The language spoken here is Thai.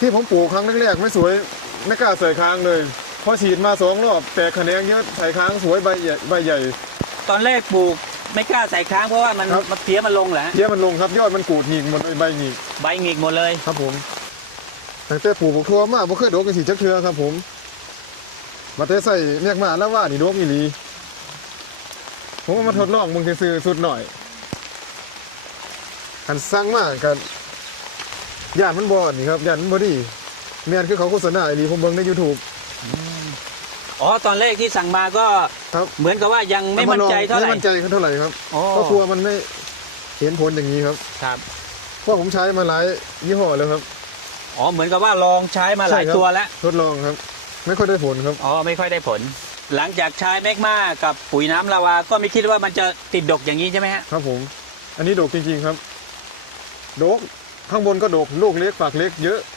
ที่ผมปลูกครั้งแรกๆไม่สวยไม่กล้าใส่ค้างเลยพอฉีดมาสองรอบแตกแขนงเยอะใส่ค้างสวยใบใหญ่ใบใหญ่ ตอนแรกปลูกไม่กล้าใส่ค้างเพราะว่ามันครับ มันเพี้ยมันลงแหละเพี้ยมันลงครับยอดมันกูดหงิกหมดเลยใบหงิกใบหงิกหมดเลยครับผมตั้งแต่ปลูกบักทั่วมาบ่เคยโดกกันสีจักเทือครับผมมาแต่ใส่เรียกมาแล้วว่านี่โดกอีหลีผมเอามาทดลองมึงซื้อๆสุดหน่อยคันสร้างมากกัน ย่านมันบอดนี่ครับย่านมันบอดีแมนคือเขาโฆษณาอีหลีผมเบิ่งใน YouTube อ๋อ ตอนแรกที่สั่งมาก็ครับ เหมือนกับว่ายังไม่มั่นใจเท่าไหร่ไม่มั่นใจเท่าไหร่ครับอ๋อเพราะกลัวมันไม่เห็นผลอย่างนี้ครับครับ เพราะผมใช้มาหลายยี่ห้อแล้วครับ อ๋อ เหมือนกับว่าลองใช้มาหลายใช่ครับ ตัวแล้ว ทดลองครับ ไม่ค่อยได้ผลครับ อ๋อ ไม่ค่อยได้ผล หลังจากใช้แมกมากับปุ๋ยน้ำลาวา ก็ไม่คิดว่ามันจะติดดกอย่างนี้ใช่ไหมฮะ ครับผม อันนี้โดกจริงๆครับ โดก ข้างบนก็โดกลูกเล็กฝากเล็กเยอะ